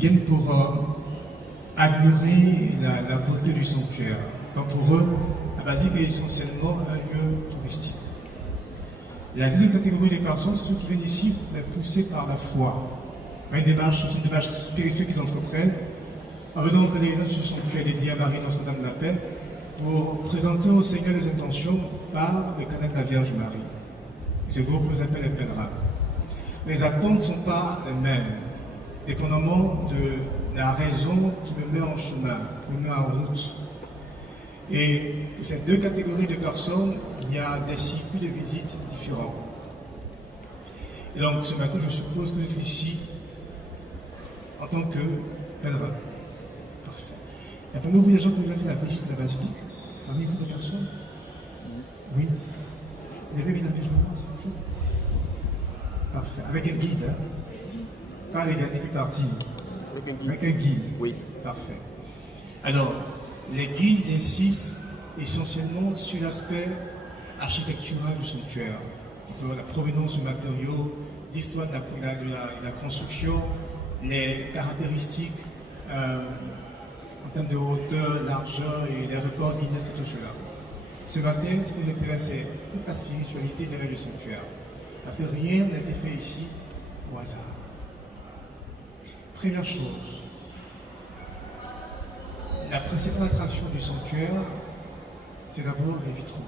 viennent pour admirer la beauté du sanctuaire. Donc pour eux, la basilique est essentiellement un lieu touristique. La deuxième catégorie des personnes, c'est ceux qui viennent ici poussés par la foi. Une démarche spirituelle qu'ils entreprennent en venant au pèlerinage sur ce sanctuaire dédié à Marie Notre-Dame de la Paix pour présenter au Seigneur les intentions par le canal de la Vierge Marie. Et ce groupe nous appelle les pèlerins. Les attentes ne sont pas les mêmes, dépendamment de la raison qui me met en chemin, me met en route. Et pour ces deux catégories de personnes, il y a des circuits de visite différents. Et donc ce matin, je suppose que vous êtes ici en tant que pèlerin. Parfait. Il y a parmi vous des gens qui ont déjà fait la visite de la basilique? Parmi vous des personnes? Oui. Vous avez mis la maison, c'est bon. Parfait. Avec un guide, hein? Pas avec un début parti. Avec un guide. Oui. Parfait. Alors, les guides insistent essentiellement sur l'aspect architectural du sanctuaire. La provenance du matériau, l'histoire de la construction, les caractéristiques en termes de hauteur, largeur et les records d'Inès et tout cela. Ce matin, ce qui nous intéresse, c'est toute la spiritualité derrière le sanctuaire. Parce que rien n'a été fait ici au hasard. Première chose, la principale attraction du sanctuaire, c'est d'abord les vitraux.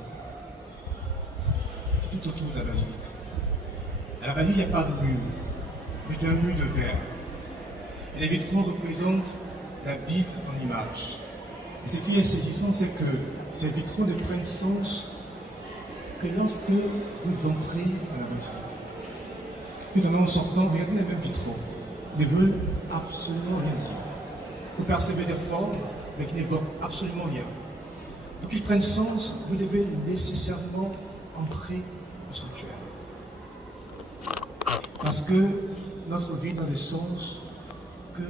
C'est tout autour de la basilique. À la basilique, il n'y a pas de mur, mais un mur de verre. Et les vitraux représentent la Bible en image. Et ce qui est saisissant, c'est que ces vitraux ne prennent sens que lorsque vous entrez dans la basilique. Puis en sortant, regardez les mêmes vitraux. Ils ne veulent absolument rien dire. Vous percevez des formes, mais qui n'évoquent absolument rien. Pour qu'ils prennent sens, vous devez nécessairement entrer au sanctuaire. Parce que notre vie n'a de sens que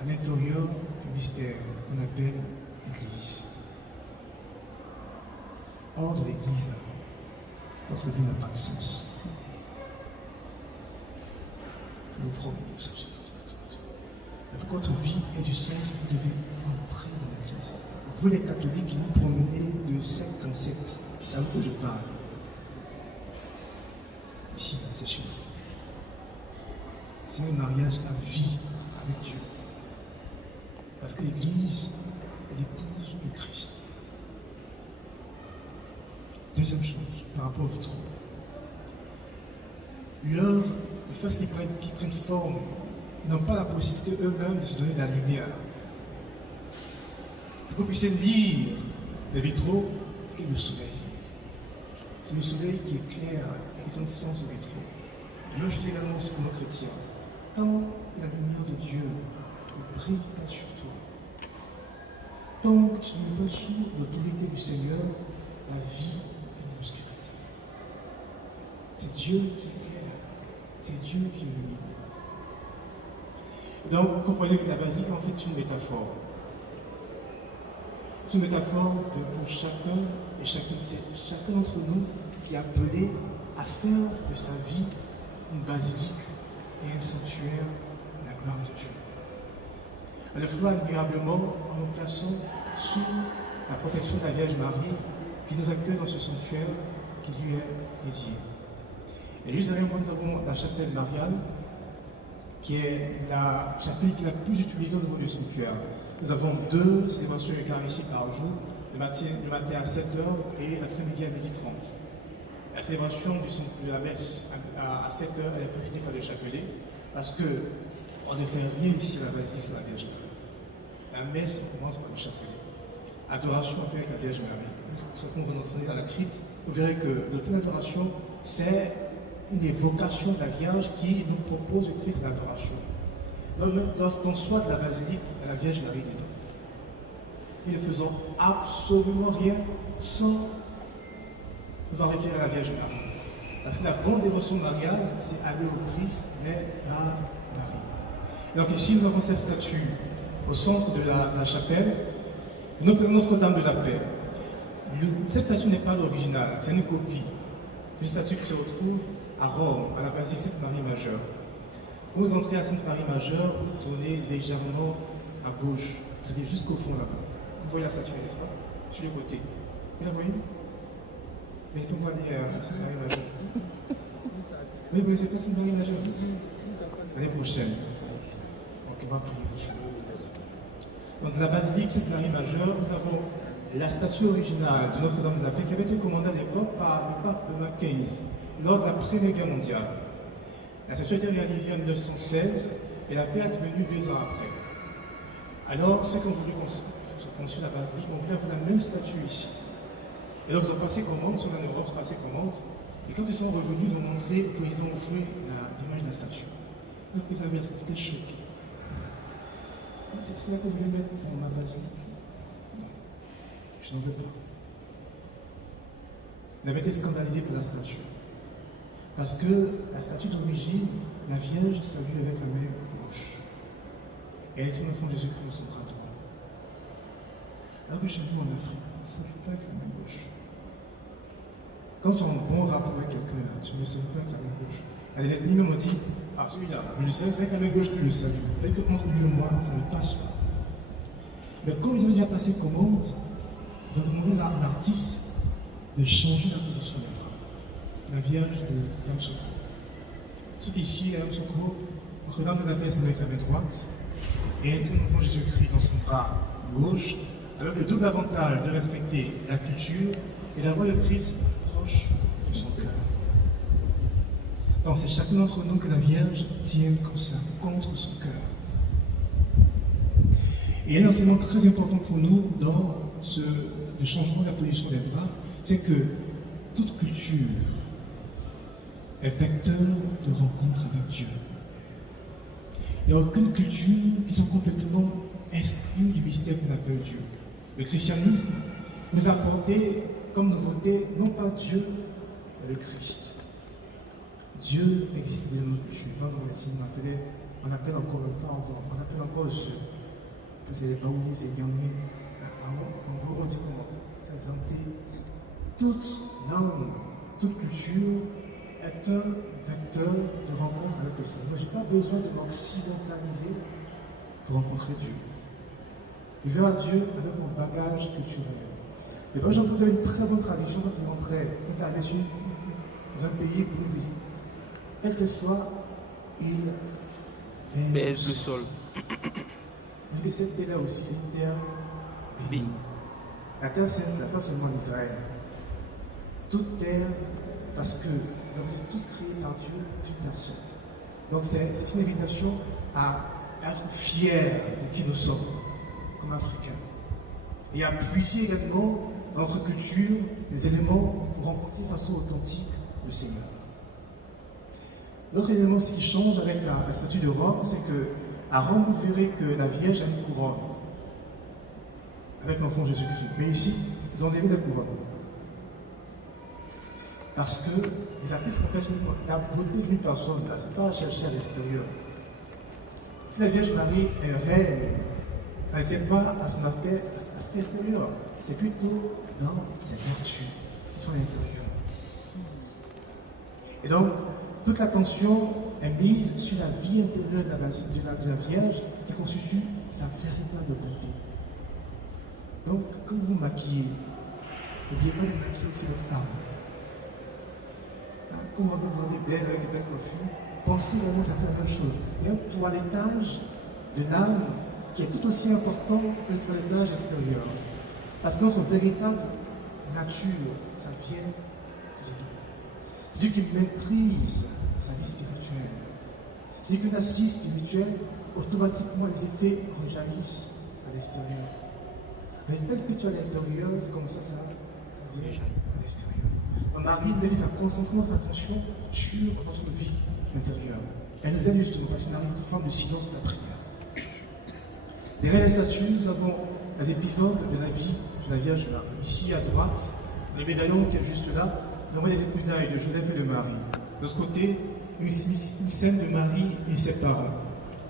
à l'intérieur du mystère qu'on appelle l'Église. Hors de l'Église, notre vie n'a pas de sens. Je vous promets ça. Pour que votre vie ait du sens, vous devez entrer dans l'Église. Vous les catholiques qui vous promenez de secte en secte, c'est à vous que je parle. Ici, c'est chez vous. C'est un mariage à vie avec Dieu. Parce que l'Église est l'épouse du Christ. Deuxième chose, par rapport au vitraux. Le fait qu'ils prennent forme, ils n'ont pas la possibilité eux-mêmes de se donner de la lumière. Pour que vous puissiez lire les vitraux, il y a le soleil. C'est le soleil qui éclaire et qui donne sens aux vitraux. Moi, je dis également aussi pour nos chrétiens. Tant que la lumière de Dieu ne brille pas sur toi, tant que tu n'es pas sous l'autorité du Seigneur, la vie est dans l'obscurité. C'est Dieu qui éclaire, c'est Dieu qui illumine. Donc, vous comprenez que la basilique, en fait, est une métaphore. C'est une métaphore pour chacun et chacun d'entre nous qui est appelé à faire de sa vie une basilique et un sanctuaire de la gloire de Dieu. À le faire admirablement en nous plaçant sous la protection de la Vierge Marie qui nous accueille dans ce sanctuaire qui lui est dédié. Et juste derrière moi, nous avons la chapelle Marianne, qui est la chapelle qui est la plus utilisée au niveau du sanctuaire. Nous avons 2 célébrations eucharistiques par jour, le matin à 7h et l'après-midi à 12h30. La célébration de la messe à 7h, elle est précédée par le chapelet, parce qu'on ne fait rien ici à la basilique sans la Vierge Marie. La messe commence par le chapelet. Adoration avec la Vierge Marie. Quand vous enseignez dans la crypte, vous verrez que le temps d'adoration, c'est une évocation de la Vierge qui nous propose le Christ d'adoration. Lorsqu'on soit de la basilique, il y a la Vierge Marie dedans. Et ne faisons absolument rien sans nous en référer à la Vierge Marie. Parce que la bonne dévotion mariale, c'est aller au Christ, mais à Marie. Donc ici, nous avons cette statue au centre de la chapelle. Nous présentons Notre-Dame de la Paix. Cette statue n'est pas l'original, c'est une copie. Une statue qui se retrouve à Rome, à la basilique Sainte-Marie Majeure. Quand vous entrez à Sainte-Marie Majeure, vous tournez légèrement à gauche. Vous allez jusqu'au fond là-bas. Vous voyez la statue, n'est-ce pas? Sur le côté. Vous la voyez? Mais pour moi, aller à Sainte-Marie Majeure. Oui, vous ne connaissez pas Sainte-Marie Majeure? L'année prochaine. Donc, on va prier pour ça. Donc, la basilique Sainte-Marie Majeure, nous avons la statue originale de Notre-Dame de la Paix qui avait été commandée à l'époque par le pape Benoît XV lors de la Première Guerre mondiale. La statue a été réalisée en 1916 et la paix est devenue 2 ans après. Alors, ceux qui ont voulu construire la basilique ont voulu avoir la même statue ici. Et donc, ils ont passé commande, sur en Europe, ils ont passé commande. Et quand ils sont revenus, ils ont montré au président offert l'image de la statue. Le président était choqué. C'est cela que vous voulez mettre dans ma basilique? Non, je n'en veux pas. Il avait été scandalisé par la statue. Parce que la statue d'origine, la Vierge salue avec la main gauche. Et elle était l'enfant de Jésus-Christ dans son bras droit. Alors que chez nous en Afrique, on ne salue pas avec la main gauche. Quand tu as un bon rapport avec quelqu'un, tu ne le salues pas avec la main gauche. Les ennemis m'ont dit, ah celui-là, je le salue avec la main gauche que je le salue. Avec entre lui et moi, ça ne passe pas. Mais comme ils avaient déjà passé commande, ils ont demandé à l'artiste de changer la position des bras. La Vierge de Yamoussoukro. C'est ici, Yamoussoukro, Notre-Dame de la Paix avec la main droite, et elle tient l'enfant Jésus-Christ dans son bras gauche, avec le double avantage de respecter la culture et d'avoir le Christ proche de son cœur. Donc c'est chacun d'entre nous que la Vierge tient comme ça, contre son cœur. Et un enseignement très important pour nous dans le changement de la position des bras, c'est que toute culture est vecteur de rencontre avec Dieu. Il n'y a aucune culture qui soit complètement exclue du mystère qu'on appelle Dieu. Le christianisme nous a apporté comme nouveauté, non pas Dieu, mais le Christ. Dieu existe dans notre culture. Dans nos médecines, on appelle encore le pas, on appelle encore Dieu. C'est les baouli, c'est Yangmé. En gros, on dit comment? C'est santé. Toute langue, toute culture est un vecteur de rencontre avec le Seigneur. Je n'ai pas besoin de m'occidentaliser pour rencontrer Dieu. Je vais à Dieu avec mon bagage culturel. Et bien, j'en ai une très bonne tradition quand il rentrait, quand il arrivait dans un pays pour une visite. Quel que soit, il baise le sol. Parce que cette terre-là aussi, c'est une terre bénie. La terre sainte, pas seulement d'Israël. Toute terre, parce que nous avons été tous créés par Dieu, toute terre sainte. Donc c'est une invitation à être fiers de qui nous sommes, comme Africains. Et à puiser également dans notre culture les éléments pour rencontrer de façon authentique le Seigneur. L'autre élément aussi qui change avec la statue de Rome, c'est que à Rome, vous verrez que la Vierge a une couronne avec l'enfant Jésus-Christ. Mais ici, ils ont enlevé la couronne. Parce que les artistes ont fait la beauté d'une personne, là, c'est pas à chercher à l'extérieur. Si la Vierge Marie est reine, elle ne tient pas à son aspect extérieur. C'est plutôt dans ses vertus, son intérieur. Et donc, toute l'attention est mise sur la vie intérieure de la Vierge qui constitue sa véritable beauté. Donc, quand vous vous maquillez, n'oubliez pas de maquiller aussi votre âme. Quand vous vous rendez belle avec des belles coiffures, pensez vraiment que ça fait la même chose. Il y a un toilettage de l'âme qui est tout aussi important que le toilettage extérieur. Parce que notre véritable nature, ça vient de Dieu. C'est Dieu qui maîtrise sa vie spirituelle. C'est qu'une assise spirituelle, automatiquement les effets rejaillissent à l'extérieur. Mais tel que tu es à l'intérieur, c'est comme ça vient à l'extérieur. Marie nous invite à concentrer notre attention sur notre vie intérieure. Elle nous aide justement parce que Marie est une forme de silence de la prière. Derrière les statues, nous avons les épisodes de la vie de la Vierge Marie. Ici à droite, le médaillon qui est juste là, nous avons les épousailles de Joseph et de Marie. De l'autre côté, une scène de Marie et ses parents.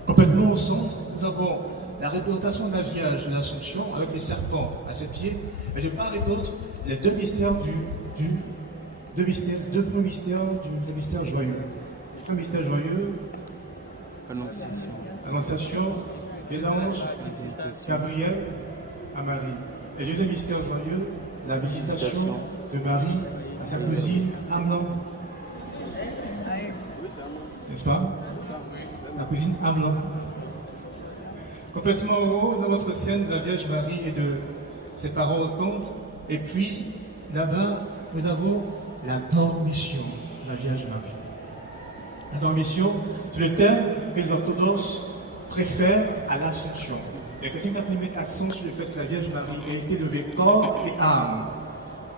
Complètement au centre, nous avons la représentation de la Vierge de l'Assomption avec les serpents à ses pieds, et de part et d'autre, les deux mystères deux mystères joyeux. Un mystère joyeux, Annonciation de l'ange Gabriel à Marie. Et le deuxième mystère joyeux, la visitation de Marie à sa cousine Amnon. N'est-ce pas? La cousine Amnon. Complètement en haut, dans notre scène de la Vierge Marie et de ses parents au temple. Et puis, là-bas, nous avons la dormition de la Vierge Marie. La dormition, c'est le terme que les orthodoxes préfèrent à l'Assomption. Les chrétiens mettent accent sur le fait que la Vierge Marie a été levée corps et âme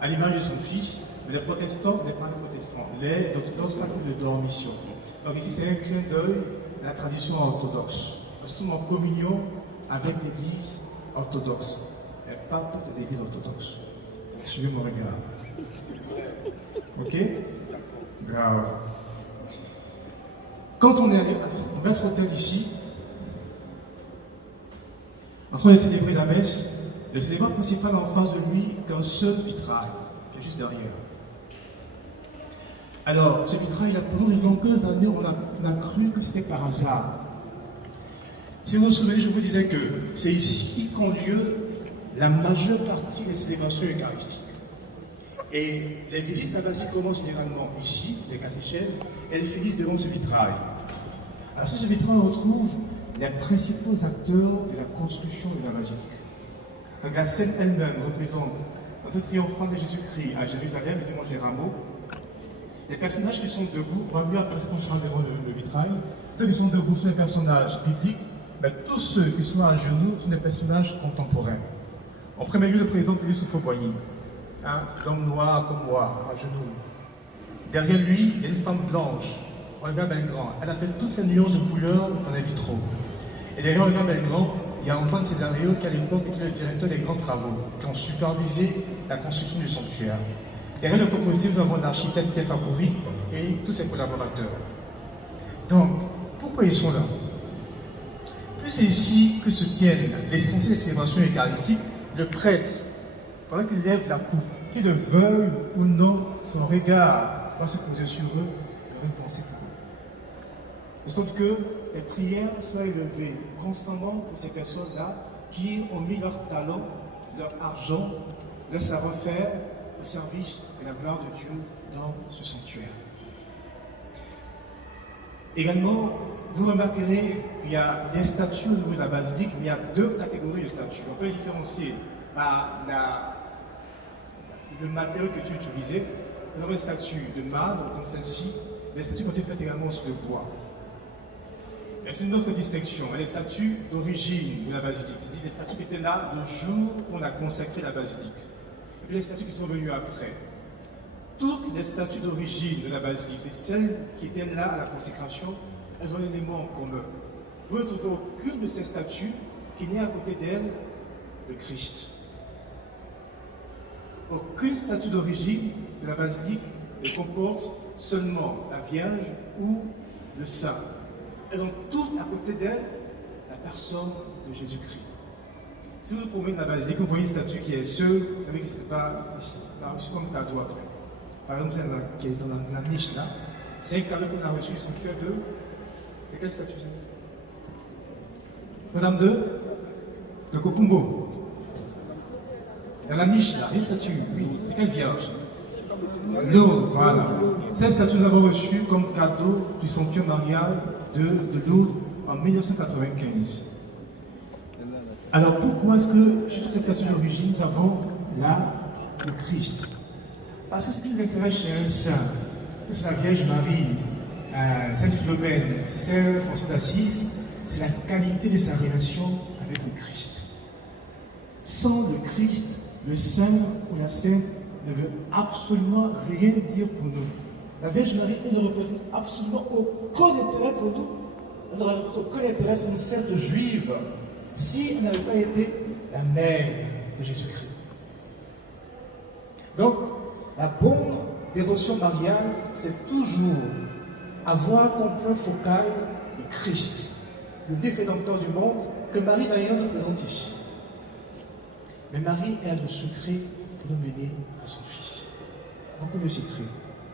à l'image de son Fils. Mais les protestants, les protestants, les orthodoxes parlent de dormition. Donc ici, c'est un clin d'œil à la tradition orthodoxe. Nous sommes en communion avec l'Église orthodoxe, mais pas toutes les églises orthodoxes. Donc, suivez mon regard. Ok? Grave. Quand on est allé au maître autel ici, en train de célébrer la messe, le célébrant principal en face de lui qu'un seul vitrail, qui est juste derrière. Alors, ce vitrail, pendant de longues années, on a cru que c'était par hasard. Si vous vous souvenez, je vous disais que c'est ici qu'ont lieu la majeure partie des célébrations eucharistiques. Et les visites là-bas commencent généralement ici, les catéchèses, et elles finissent devant ce vitrail. Alors, sur ce vitrail, on retrouve les principaux acteurs de la construction de la basilique. Donc, la scène elle-même représente l'entrée triomphale de Jésus-Christ à Jérusalem, le dimanche des Rameaux. Les personnages qui sont debout, on va mieux après qu'on sera devant le vitrail. Ceux qui sont debout sont des personnages bibliques, mais tous ceux qui sont à genoux sont des personnages contemporains. En premier lieu, le président Félix Houphouët-Boigny, l'homme noir comme moi, à genoux. Derrière lui, il y a une femme blanche, Olga Belgrand. Elle a fait toutes les nuances de couleurs dans les vitraux. Et derrière Olga Belgrand, il y a Antoine Césario qui à l'époque était le directeur des grands travaux, qui ont supervisé la construction du sanctuaire. Derrière le compositeur, nous avons l'architecte Pierre Fakouri et tous ses collaborateurs. Donc, pourquoi ils sont là? Plus c'est ici que se tiennent l'essentiel des célébrations eucharistiques, le prêtre, pendant qu'il lève la coupe, qu'il le veuille ou non, son regard va se poser sur eux, leur une pensée pour eux. De sorte que les prières soient élevées constamment pour ces personnes-là qui ont mis leur talent, leur argent, leur savoir-faire au service de la gloire de Dieu dans ce sanctuaire. Également, vous remarquerez qu'il y a des statues au niveau de la basilique, mais il y a deux catégories de statues. On peut les différencier par le matériau que tu utilisais. Nous avons des statues de marbre, comme celle-ci, mais les statues ont été faites également sur le bois. Et c'est une autre distinction, les statues d'origine de la basilique, c'est-à-dire les statues qui étaient là le jour où on a consacré la basilique. Et puis les statues qui sont venues après. Toutes les statues d'origine de la basilique, c'est celles qui étaient là à la consécration, elles ont un élément en commun. Vous ne trouvez aucune de ces statues qui n'ait à côté d'elle le Christ. Aucune statue d'origine de la basilique ne comporte seulement la Vierge ou le Saint. Elles ont toutes à côté d'elle la personne de Jésus-Christ. Si vous vous promenez dans la basilique, vous voyez une statue qui est seule, vous savez que ce n'est pas ici, c'est comme cadeau après. Par exemple, celle qui est dans la niche là, c'est un cadeau qu'on a reçu du sanctuaire de. C'est quelle statue c'est? Madame de Kokumbo. Dans la niche là, une statue, oui, c'est quelle vierge? Lourdes, voilà. Cette statue nous avons reçue comme cadeau du sanctuaire marial de Lourdes en 1995. Alors pourquoi est-ce que sur cette statue d'origine, nous avons là le Christ? Parce que ce qui nous intéresse chez un saint, que c'est la Vierge Marie, Sainte Philomène, Saint François d'Assise, c'est la qualité de sa relation avec le Christ. Sans le Christ, le saint ou la sainte ne veut absolument rien dire pour nous. La Vierge Marie, elle ne représente absolument aucun intérêt pour nous. Elle ne représente aucun intérêt, c'est une sainte juive, si elle n'avait pas été la mère de Jésus-Christ. Donc, la bonne dévotion mariale, c'est toujours avoir comme point focal le Christ, le Dieu rédempteur du monde, que Marie d'ailleurs nous présente ici. Mais Marie a le secret pour nous mener à son Fils. Beaucoup de secrets.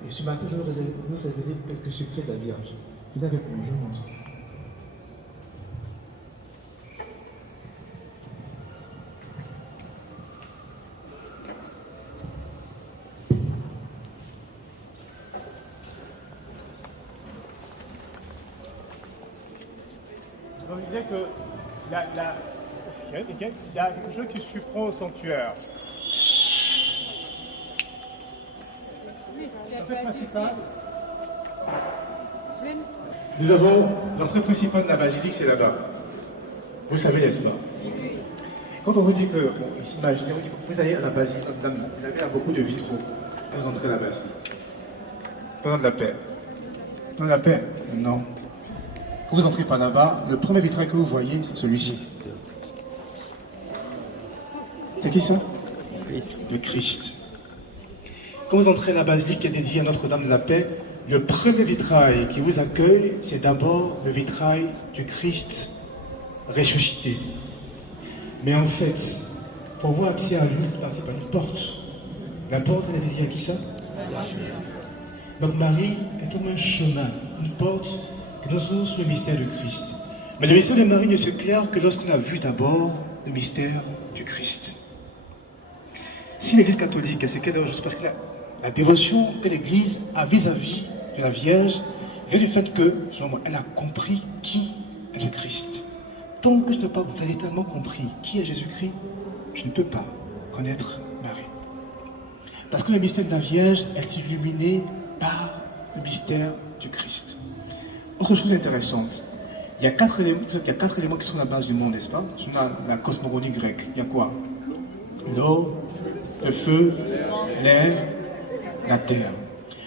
Et ce matin, je vais vous révéler quelques secrets de la Vierge. Venez avec moi, je vous montre. disais que il y a quelque chose qui surprend au sanctuaire. L'entrée principale. Nous avons l'entrée principale de la basilique, c'est là-bas. Vous savez, n'est-ce pas? Quand on vous dit que, bon, imaginez, vous allez à la basilique, vous avez beaucoup de vitraux. Vous entrez à la basilique. Pendant de la paix. Dans la paix? Non. Quand vous entrez par là-bas, le premier vitrail que vous voyez, c'est celui-ci. C'est qui ça? Le Christ. Quand vous entrez à la basilique qui est dédiée à Notre-Dame de la Paix, le premier vitrail qui vous accueille, c'est d'abord le vitrail du Christ ressuscité. Mais en fait, pour avoir accès à lui, c'est par une porte. La porte, elle est dédiée à qui ça? Donc Marie est comme un chemin, une porte qui nous ouvre sur le mystère du Christ. Mais le mystère de Marie ne s'éclaire que lorsqu'on a vu d'abord le mystère du Christ. Si l'Église catholique, c'est qu'elle est parce que la dévotion que l'Église a vis-à-vis de la Vierge vient du fait que, selon moi, elle a compris qui est le Christ. Tant que je n'ai pas véritablement compris qui est Jésus-Christ, je ne peux pas connaître Marie. Parce que le mystère de la Vierge est illuminé par le mystère du Christ. Autre chose intéressante, il y a quatre éléments qui sont la base du monde, n'est-ce pas? Sur la cosmogonie grecque, il y a quoi? L'eau, le feu, l'air, la terre.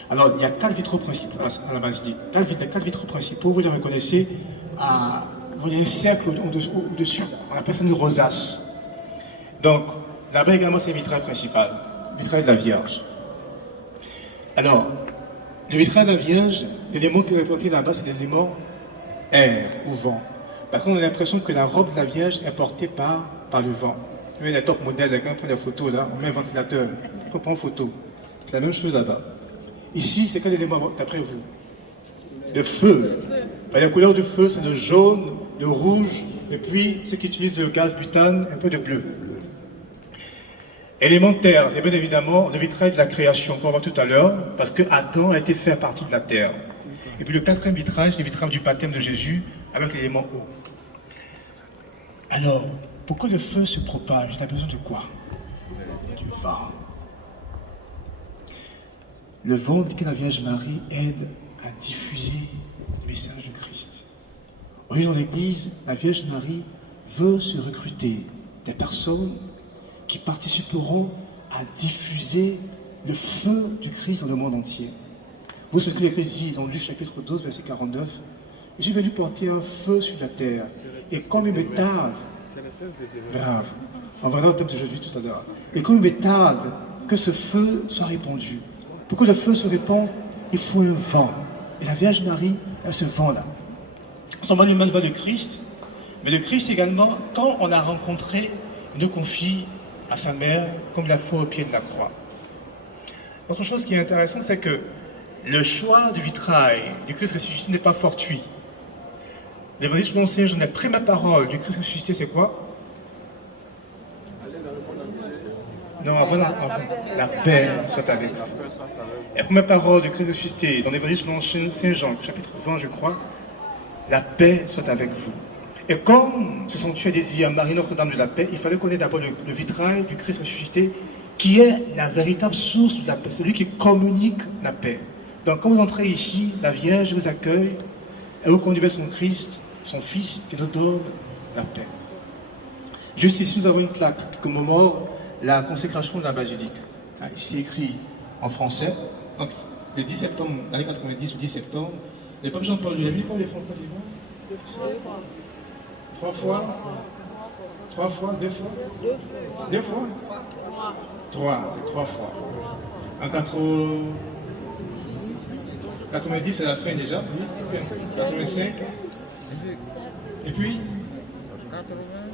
Alors, il y a 4 vitraux principaux à la basilique. Les 4 vitraux principaux, vous les reconnaissez, il y a un cercle au-dessus, on appelle ça une rosace. Donc, là-bas également, c'est le vitrail principal, le vitrail de la Vierge. Alors, le vitrail de la Vierge, l'élément qui est représenté là-bas, c'est l'élément air ou vent. Parce qu'on a l'impression que la robe de la Vierge est portée par le vent. Vous voyez les top modèles, quand on prend des photos là, on met un ventilateur, on prend en photo. C'est la même chose là-bas. Ici, c'est quel élément d'après vous? Le feu. La couleur du feu, c'est le jaune, le rouge, et puis ceux qui utilisent le gaz butane, un peu de bleu. Élémentaire, c'est bien évidemment le vitrail de la création qu'on va voir tout à l'heure, parce que Adam a été fait à partir de la terre. Et puis le 4e vitrail, c'est le vitrail du baptême de Jésus avec l'élément eau. Alors, pourquoi le feu se propage? Il a besoin de quoi? Du vent. Le vent dit que la Vierge Marie aide à diffuser le message de Christ. Aujourd'hui dans l'Église, la Vierge Marie veut se recruter des personnes qui participeront à diffuser le feu du Christ dans le monde entier. Vous savez ce que le Christ dit dans Luc chapitre 12, verset 49. « J'ai venu porter un feu sur la terre, et comme il me tarde, grave, on verra le thème de aujourd'hui tout à l'heure, et comme il me tarde que ce feu soit répandu. Pour que le feu se répande, il faut un vent. Et la Vierge Marie a ce vent-là. Son manuel va le Christ, mais le Christ également, quand on a rencontré, il nous confie à sa mère comme la foi au pied de la croix. Autre chose qui est intéressante, c'est que le choix du vitrail du Christ ressuscité n'est pas fortuit. L'évangile selon Saint Jean, la première parole du Christ ressuscité, c'est quoi? Non, avant la paix soit avec vous. La première parole du Christ ressuscité dans l'évangile selon Saint Jean, chapitre 20, je crois, la paix soit avec vous. Et comme ce sanctuaire dédié à Marie Notre-Dame de la Paix, il fallait connaître d'abord le vitrail du Christ ressuscité, qui est la véritable source de la paix, celui qui communique la paix. Donc quand vous entrez ici, la Vierge vous accueille, elle vous conduit vers son Christ, son Fils, qui nous donne la paix. Juste ici, nous avons une plaque qui commémore la consécration de la basilique. Ici, c'est écrit en français. Donc, le 10 septembre, l'année 90 ou 10 septembre, le pape Jean-Paul II a mis pour les fonds de Côte d'Ivoire 3 fois 3 fois 2 fois 2 fois 3, c'est 3 fois. En 90, c'est la fin déjà. 85. Et puis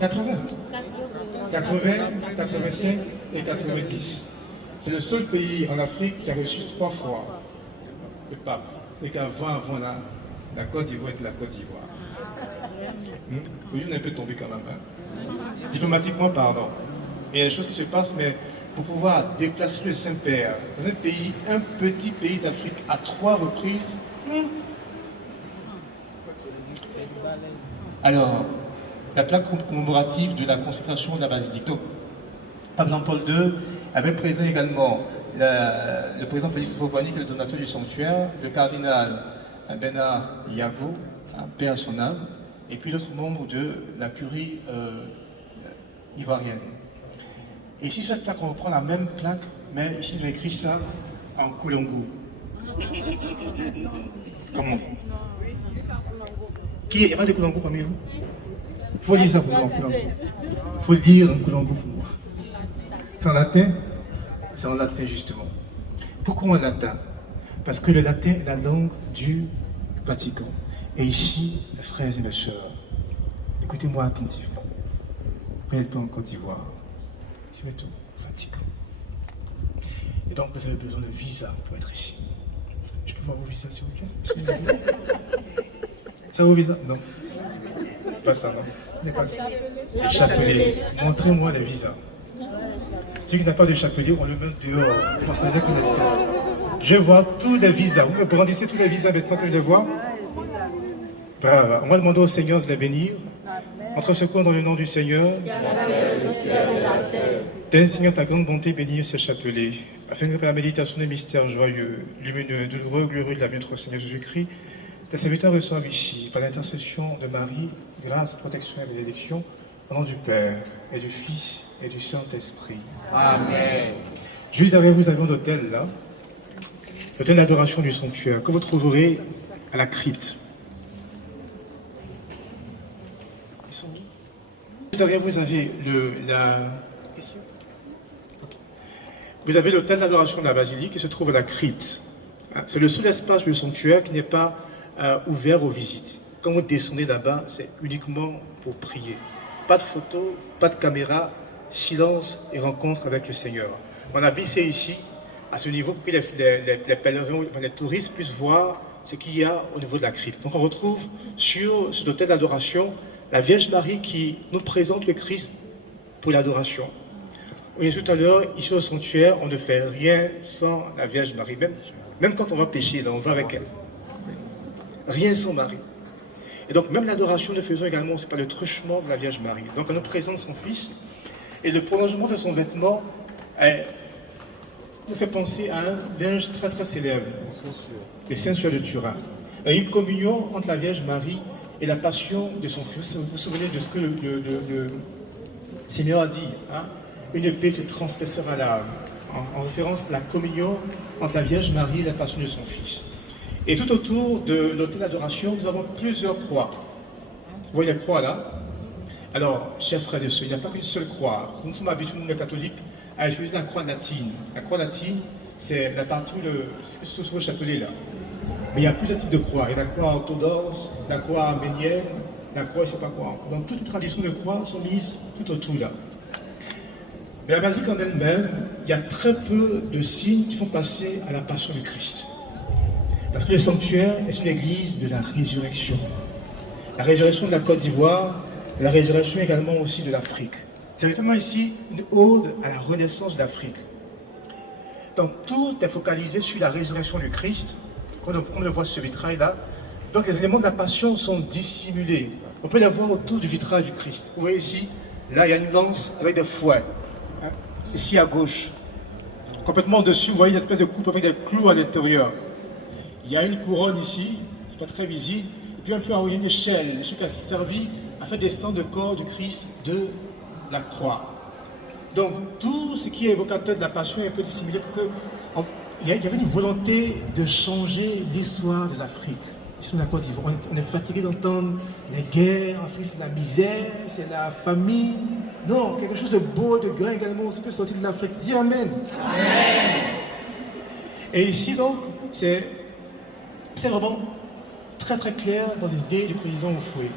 80, 85 et 90. C'est le seul pays en Afrique qui a reçu 3 fois le pape. Et qu'avant la Côte d'Ivoire était la Côte d'Ivoire. Oui, on est un peu tombé quand même. Hein? Diplomatiquement, pardon. Et il y a des choses qui se passent, mais pour pouvoir déplacer le Saint-Père dans un pays, un petit pays d'Afrique, à 3 reprises, Alors, la plaque commémorative de la consécration de la basilique. Donc, Pape Jean-Paul II avait présent également le président Félix Houphouët-Boigny, qui est le donateur du sanctuaire, le cardinal Bernard Yago, paix à son âme, et puis d'autres membres de la curie ivoirienne. Et ici, cette plaque, on reprend la même plaque, mais ici, j'ai écrit ça en Kolongo. Comment? Qui est pas de Kolongo parmi vous? Il faut lire ça pour moi en Kolongo. Il faut lire en Kolongo pour moi. C'est en latin? C'est en latin, justement. Pourquoi en latin? Parce que le latin est la langue du Vatican. Et ici, mes frères et mes sœurs, écoutez-moi attentivement. Vous n'êtes pas en Côte d'Ivoire. C'est tout, Vatican. Et donc, vous avez besoin de visa pour être ici. Je peux voir vos visas, s'il vous plaît? Ça vos visas? Non. C'est pas ça, non? Le chapelet. Montrez-moi les visas. Celui qui n'a pas de chapelet, on le met dehors. Pour ça, je vois tous les visas. Vous me brandissez tous les visas maintenant que je les vois? Bravo. On va demander au Seigneur de les bénir. Entre secours dans le nom du Seigneur. Donne, Seigneur, ta grande bonté, bénir ce chapelet, afin que par la méditation des mystères joyeux, lumineux, douloureux, glorieux de la vie de notre Seigneur Jésus-Christ, tes serviteurs reçoivent ici, par l'intercession de Marie, grâce, protection et bénédiction, au nom du Père, et du Fils, et du Saint-Esprit. Amen. Juste derrière vous avez un hôtel là, l'hôtel d'adoration du sanctuaire, que vous trouverez à la crypte. Juste derrière vous avez Vous avez l'hôtel d'adoration de la basilique qui se trouve à la crypte. C'est le seul espace du sanctuaire qui n'est pas ouvert aux visites. Quand vous descendez là-bas, c'est uniquement pour prier. Pas de photos, pas de caméra, silence et rencontre avec le Seigneur. On a vissé ici, à ce niveau, pour que les pèlerins, les touristes puissent voir ce qu'il y a au niveau de la crypte. Donc on retrouve sur cet hôtel d'adoration la Vierge Marie qui nous présente le Christ pour l'adoration. Oui, tout à l'heure, ici au sanctuaire, on ne fait rien sans la Vierge Marie. Même quand on va pécher, là, on va avec elle. Rien sans Marie. Et donc, même l'adoration, nous faisons également, c'est par le truchement de la Vierge Marie. Donc, on nous présente son Fils, et le prolongement de son vêtement nous fait penser à un linge très très célèbre, le Saint-Suaire de Turin. Une communion entre la Vierge Marie et la passion de son Fils. Vous vous souvenez de ce que le Seigneur a dit, hein? Une épée te transpercera l'âme, en référence à la communion entre la Vierge Marie et la passion de son Fils. Et tout autour de l'autel d'adoration, nous avons plusieurs croix. Vous voyez la croix là? Alors, chers frères et sœurs, il n'y a pas qu'une seule croix. Nous sommes habitués, nous les catholiques, à utiliser la croix latine. La croix latine, c'est la partie où c'est sur le chapelet là. Mais il y a plusieurs types de croix. Il y a la croix orthodoxe, la croix arménienne, la croix, je ne sais pas quoi encore. Donc, toutes les traditions de croix sont mises tout autour là. Mais la basilique en elle-même, il y a très peu de signes qui font passer à la passion du Christ. Parce que le sanctuaire est une église de la résurrection. La résurrection de la Côte d'Ivoire, la résurrection également aussi de l'Afrique. C'est vraiment ici une ode à la renaissance de l'Afrique. Donc tout est focalisé sur la résurrection du Christ, comme on le voit sur ce vitrail-là. Donc les éléments de la passion sont dissimulés. On peut les voir autour du vitrail du Christ. Vous voyez ici, là il y a une lance avec des fouets. Ici à gauche, complètement au-dessus, vous voyez une espèce de coupe avec des clous à l'intérieur. Il y a une couronne ici, c'est pas très visible, et puis un peu en haut, il y a une échelle qui a servi à faire descendre le corps du Christ de la croix. Donc tout ce qui est évocateur de la passion est un peu dissimulé, parce qu'il y avait une volonté de changer l'histoire de l'Afrique. Ici, on est fatigué d'entendre les guerres, en Afrique c'est la misère, c'est la famine. Non, quelque chose de beau, de grand également, aussi peut sortir de l'Afrique. Dis Amen. Amen. Et ici, donc, c'est vraiment très très clair dans l'idée du président Houphouët.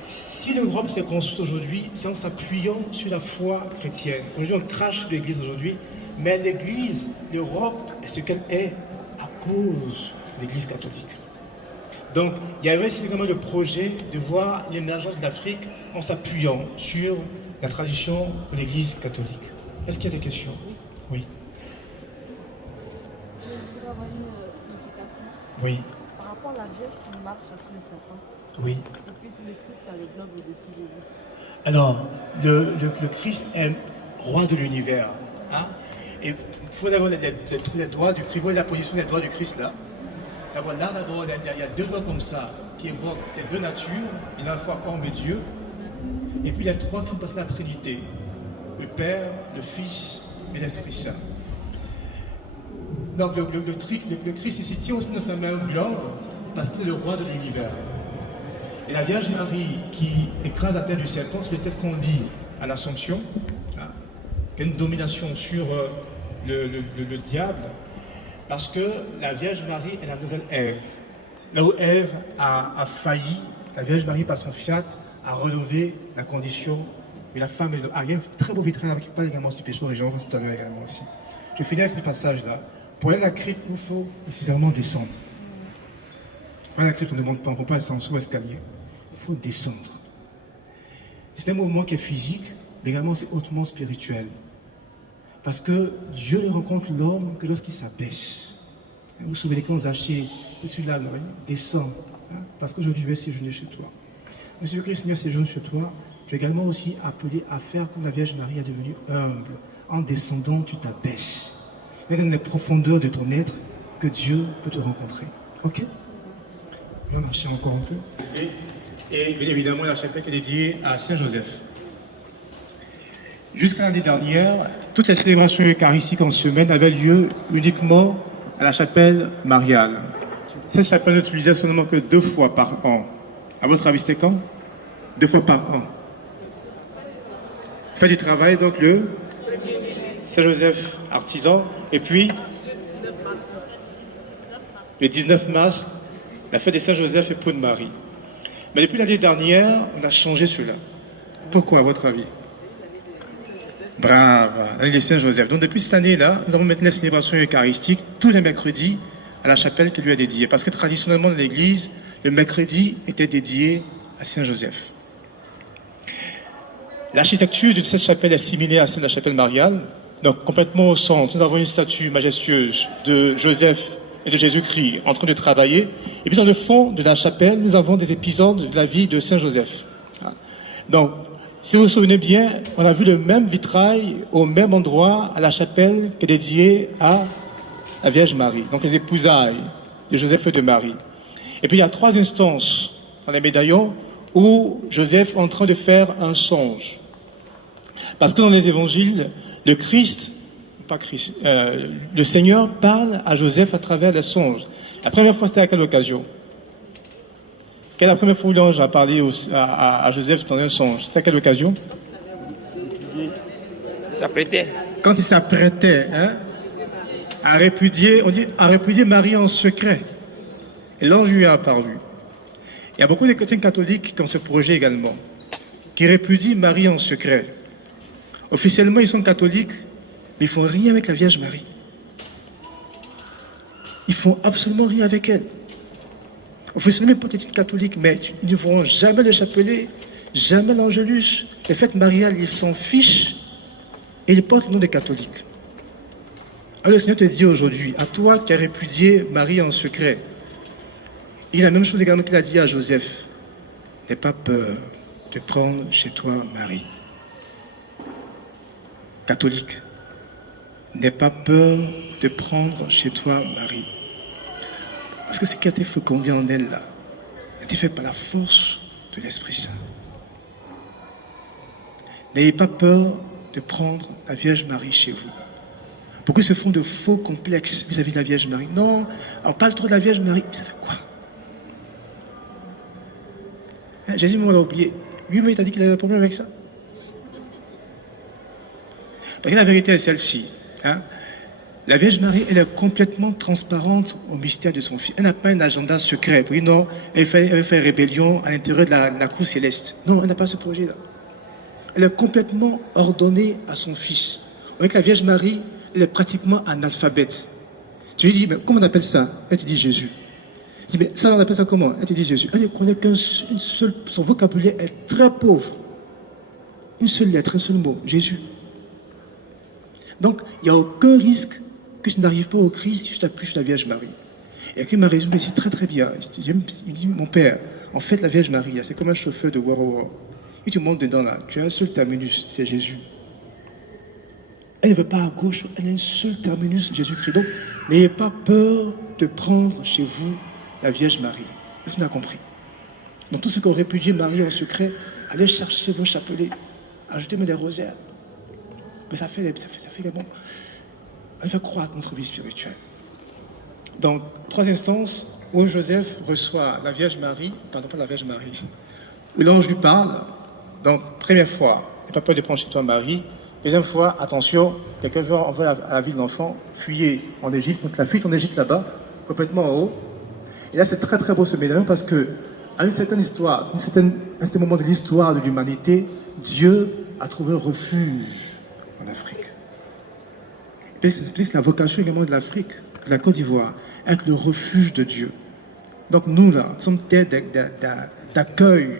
Si l'Europe s'est construite aujourd'hui, c'est en s'appuyant sur la foi chrétienne. Aujourd'hui, on crache l'Église aujourd'hui, mais l'Église, l'Europe, est ce qu'elle est à cause de l'Église catholique. Donc, il y avait également le projet de voir l'émergence de l'Afrique en s'appuyant sur la tradition de l'Église catholique. Est-ce qu'il y a des questions? Oui. Je voudrais avoir une signification. Oui. Par rapport à la Vierge qui marche sur le serpent. Oui. Et puis sur le Christ, il y a le globe au-dessus de lui. Alors, le Christ est roi de l'univers. Hein? Et il faut d'abord trouver les doigts du Christ. Vous voyez la position des doigts du Christ là. D'abord, là, il y a deux doigts comme ça qui évoquent ces deux natures. Il y a à la fois homme et Dieu. Et puis il y a trois qui font passer la Trinité. Le Père, le Fils et l'Esprit Saint. Donc le Christ ici tient aussi dans sa main un globe parce qu'il est le roi de l'univers. Et la Vierge Marie qui écrase la tête du serpent, c'est ce qu'on dit à l'Assomption, hein, qu'il y a une domination sur le diable, parce que la Vierge Marie est la nouvelle Ève. Là où Ève a failli, la Vierge Marie, par son fiat, a relevé la condition de la femme et de l'homme. Il y a un très beau vitrail qui parle également du péché originel, on va tout à l'heure également aussi. Je finis avec ce passage-là. Pour aller à la crypte, il faut nécessairement descendre. À la crypte, on ne demande pas, on ne peut pas ascendre sur l'escalier. Il faut descendre. C'est un mouvement qui est physique, mais également c'est hautement spirituel. Parce que Dieu ne rencontre l'homme que lorsqu'il s'abaisse. Vous vous souvenez quand Zachée, je suis là, descends, hein, parce qu'aujourd'hui je vais séjourner chez toi. Monsieur que le Seigneur séjourne chez toi, tu es également aussi appelé à faire comme la Vierge Marie est devenue humble. En descendant, tu t'abaisses. Mais dans les profondeurs de ton être, que Dieu peut te rencontrer. Ok? On va marcher encore un peu. Et bien évidemment, la chapelle est dédiée à Saint-Joseph. Jusqu'à l'année dernière, toutes les célébrations eucharistiques en semaine avaient lieu uniquement à la chapelle mariale. Cette chapelle n'utilisait seulement que 2 fois par an. À votre avis, c'était quand? 2 fois par an. Fait du travail, donc le Saint-Joseph artisan, et puis le 19 mars, la fête de Saint-Joseph époux de Marie. Mais depuis l'année dernière, on a changé cela. Pourquoi, à votre avis? Bravo, l'année de Saint-Joseph. Donc depuis cette année-là, nous avons maintenant les célébrations eucharistiques tous les mercredis à la chapelle qui lui est dédiée. Parce que traditionnellement dans l'Église, le mercredi était dédié à Saint-Joseph. L'architecture de cette chapelle est similaire à celle de la chapelle mariale. Donc complètement au centre, nous avons une statue majestueuse de Joseph et de Jésus-Christ en train de travailler. Et puis dans le fond de la chapelle, nous avons des épisodes de la vie de Saint-Joseph. Donc, si vous vous souvenez bien, on a vu le même vitrail au même endroit à la chapelle qui est dédiée à la Vierge Marie. Donc les épousailles de Joseph et de Marie. Et puis il y a 3 instances dans les médaillons où Joseph est en train de faire un songe. Parce que dans les évangiles, le Seigneur parle à Joseph à travers les songes. La première fois, c'était à quelle occasion? Quelle est la première fois où l'ange a parlé à Joseph dans un songe? C'était à quelle occasion? Il s'apprêtait. Quand il s'apprêtait, hein, à répudier, on dit, à répudier Marie en secret. Et l'ange lui a apparu. Il y a beaucoup de chrétiens catholiques qui ont ce projet également, qui répudient Marie en secret. Officiellement, ils sont catholiques, mais ils ne font rien avec la Vierge Marie. Ils ne font absolument rien avec elle. Officiellement, ils peuvent être catholiques, mais ils ne feront jamais le chapelet, jamais l'angélus. Les fêtes mariales, ils s'en fichent et ils portent le nom des catholiques. Alors le Seigneur te dit aujourd'hui, à toi qui as répudié Marie en secret, il a la même chose également qu'il a dit à Joseph. N'aie pas peur de prendre chez toi Marie. Catholique, n'aie pas peur de prendre chez toi Marie. Parce que ce qui a été fécondé en elle là, a été fait par la force de l'Esprit Saint. N'ayez pas peur de prendre la Vierge Marie chez vous. Beaucoup se font de faux complexes vis-à-vis de la Vierge Marie. Non, on parle trop de la Vierge Marie. Ça fait quoi? Hein, Jésus m'a oublié. Lui-même, il t'a dit qu'il avait un problème avec ça. Parce que la vérité est celle-ci. Hein? La Vierge Marie, elle est complètement transparente au mystère de son Fils. Elle n'a pas un agenda secret. Oui, non, elle fait rébellion à l'intérieur de la cour céleste. Non, elle n'a pas ce projet-là. Elle est complètement ordonnée à son Fils. On voit que la Vierge Marie, elle est pratiquement analphabète. Tu lui dis, mais comment on appelle ça? Elle te dit Jésus. Tu dis, mais ça, on appelle ça comment? Elle te dit Jésus. Elle ne connaît qu'une seule, son vocabulaire est très pauvre. Une seule lettre, un seul mot, Jésus. Donc, il n'y a aucun risque que tu n'arrives pas au Christ si tu t'appuies sur la Vierge Marie. Et qui m'a résumé, c'est très très bien. Il me dit, mon père, en fait, la Vierge Marie, c'est comme un chauffeur de War. Et tu montes dedans là, tu as un seul terminus, c'est Jésus. Elle ne veut pas à gauche, elle a un seul terminus, Jésus-Christ. Donc, n'ayez pas peur de prendre chez vous la Vierge Marie. Est-ce qu'on a compris? Dans tout ce qu'aurait pu dire Marie en secret, allez chercher vos chapelets, ajoutez-moi des rosaires. Mais ça fait également. Elle fait croire à notre vie spirituelle. Donc, 3 instances où Joseph reçoit la Vierge Marie, pardon, pas la Vierge Marie, où l'ange lui parle. Donc, première fois, n'aie pas peur de prendre chez toi Marie. Deuxième fois, attention, quelqu'un veut envoyer à la vie de l'enfant, fuyez en Égypte, donc la fuite en Égypte là-bas, complètement en haut. Et là, c'est très très beau ce médaillon parce que, à une certaine histoire, à un certain moment de l'histoire de l'humanité, Dieu a trouvé un refuge en Afrique. Et c'est la vocation également de l'Afrique, de la Côte d'Ivoire, être le refuge de Dieu. Donc nous, là, nous sommes terre d'accueil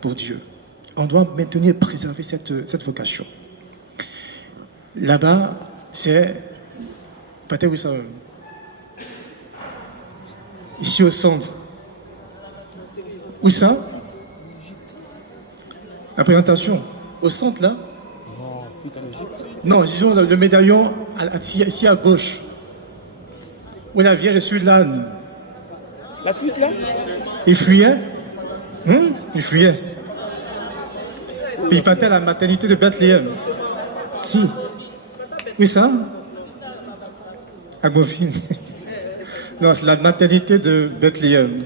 pour Dieu. On doit maintenir et préserver cette vocation. Là-bas, c'est... Peut-être où ça... Ici au centre. Où ça? La présentation. Au centre, là? Non, disons le médaillon ici à gauche. Où la Vierge est sur l'âne. La fuite là? Il fuyait. Il fuyait. Puis il partait à la maternité de Bethléem. Si. Oui, ça? À Bovine. Non, c'est la maternité de Bethléem.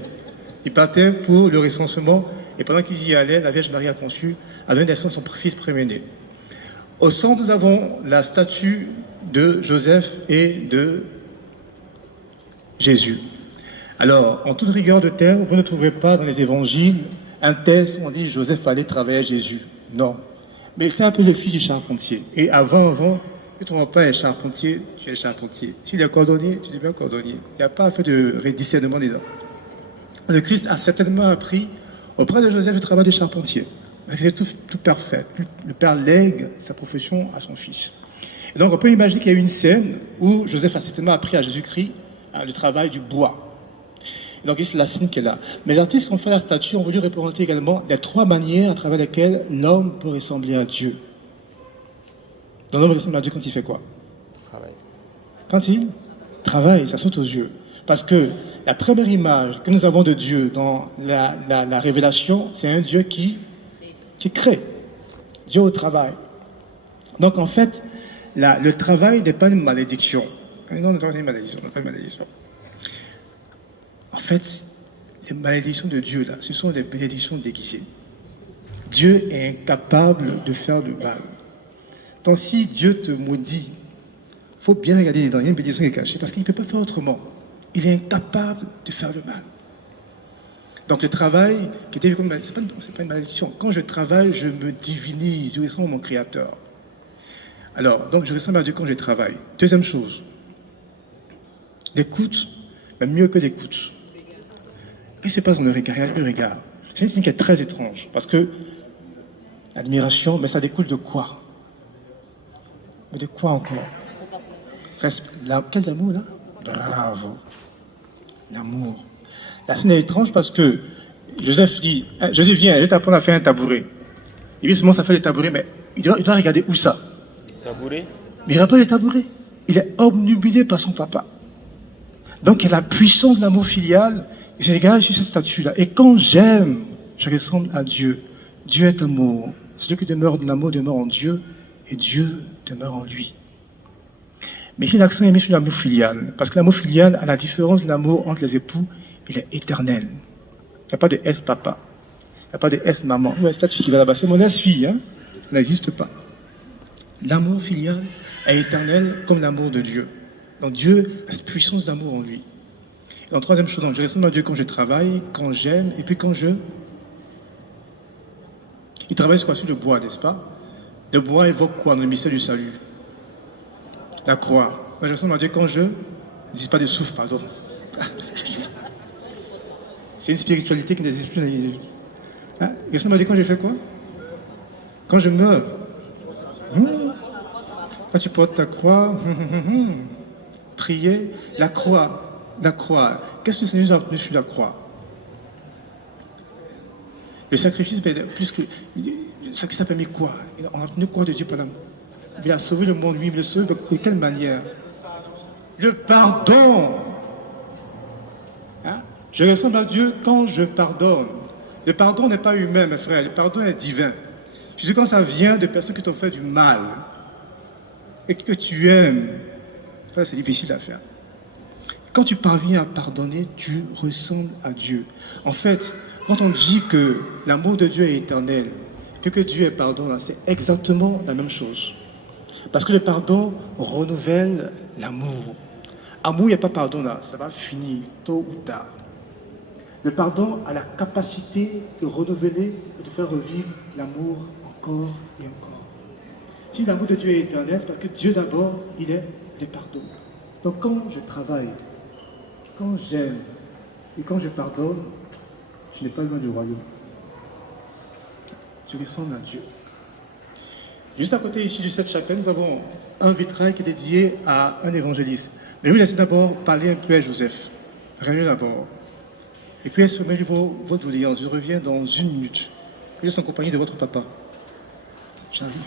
Il partait pour le recensement. Et pendant qu'ils y allaient, la Vierge Marie a conçu, a donné naissance à son fils préméné. Au centre, nous avons la statue de Joseph et de Jésus. Alors, en toute rigueur de terme, vous ne trouverez pas dans les évangiles un texte où on dit Joseph allait travailler à Jésus. Non. Mais il était un peu le fils du charpentier. Et avant, tu ne trouves pas un charpentier, tu es charpentier. S'il est cordonnier, tu deviens cordonnier. Il n'y a pas un peu de discernement dedans. Le Christ a certainement appris auprès de Joseph le travail des charpentiers. C'est tout parfait. Le père lègue sa profession à son fils. Et donc on peut imaginer qu'il y a eu une scène où Joseph a certainement appris à Jésus-Christ le travail du bois. Et donc c'est la scène qui est là. Mais les artistes qui ont fait la statue ont voulu représenter également les 3 manières à travers lesquelles l'homme peut ressembler à Dieu. Donc l'homme ressemble à Dieu quand il fait quoi? Travail. Quand il travaille, ça saute aux yeux. Parce que la première image que nous avons de Dieu dans la révélation, c'est un Dieu qui crée. Dieu au travail. Donc en fait, le travail n'est pas une malédiction. Non, c'est une malédiction, pas une malédiction. En fait, les malédictions de Dieu, là, ce sont des bénédictions déguisées. Dieu est incapable de faire le mal. Donc si Dieu te maudit, il faut bien regarder dedans. Il y a une bénédiction qui est cachée parce qu'il ne peut pas faire autrement. Il est incapable de faire le mal. Donc le travail, qui était vu comme c'est pas une malédiction. Quand je travaille, je me divinise, je ressemble à mon Créateur. Alors, donc je ressemble à Dieu quand je travaille. Deuxième chose, l'écoute, mais mieux que l'écoute. Qu'est-ce qui se passe dans le regard? Le regard. C'est une scène qui est très étrange, parce que l'admiration, mais ça découle de quoi? Mais de quoi encore? Quel amour là? Bravo. L'amour. La scène est étrange parce que Joseph dit, Joseph viens, je vais t'apprendre à faire un tabouret. Il dit, ça fait le tabouret, mais il doit regarder où ça? Tabouret? Mais il n'a pas le tabouret. Il est obnubilé par son papa. Donc, il y a la puissance de l'amour filial. Et je regarde sur cette statue-là. Et quand j'aime, je ressemble à Dieu. Dieu est amour. Celui qui demeure dans l'amour demeure en Dieu. Et Dieu demeure en lui. Mais ici, l'accent est mis sur l'amour filial. Parce que l'amour filial, à la différence de l'amour entre les époux, il est éternel. Il n'y a pas de S-papa. Il n'y a pas de S-maman. Ouais, statue qui va là-bas, c'est mon S-fille. Hein? Ça n'existe pas. L'amour filial est éternel comme l'amour de Dieu. Donc Dieu a cette puissance d'amour en lui. Et en troisième chose, donc, je ressemble à Dieu quand je travaille, quand j'aime, et puis quand je... Il travaille sur le bois, n'est-ce pas? Le bois évoque quoi dans le mystère du salut? La croix. Moi, je ressemble à Dieu quand je... Ne dis pas de souffle, pardon. C'est une spiritualité qui n'existe plus. Hein? Je ressemble à Dieu quand je fais quoi? Quand je meurs. Quand tu portes ta croix, prière, la croix. La croix. Qu'est-ce que le Seigneur nous a obtenu sur la croix? Le sacrifice, plus que. Le sacrifice a permis quoi? On a obtenu quoi de Dieu pendant? Il a sauvé le monde, lui, mais le sauver de quelle manière? Le pardon. Hein? Je ressemble à Dieu quand je pardonne. Le pardon n'est pas humain, mes frères, le pardon est divin. Je dis quand ça vient de personnes qui t'ont fait du mal et que tu aimes, ça c'est difficile à faire. Quand tu parviens à pardonner, tu ressembles à Dieu. En fait, quand on dit que l'amour de Dieu est éternel, que Dieu est pardon, c'est exactement la même chose. Parce que le pardon renouvelle l'amour. Amour, il n'y a pas pardon là, ça va finir tôt ou tard. Le pardon a la capacité de renouveler et de faire revivre l'amour encore et encore. Si l'amour de Dieu est éternel, c'est parce que Dieu d'abord, il est le pardon. Donc quand je travaille, quand j'aime et quand je pardonne, je n'ai pas loin du royaume. Je ressemble à Dieu. Juste à côté ici du 7 chapelle, nous avons un vitrail qui est dédié à un évangéliste. Mais oui, laissez d'abord parler un peu à Joseph. Réunion d'abord. Et puis, exprimez votre audience. Je reviens dans 1 minute. Je laisse en compagnie de votre papa. J'arrive.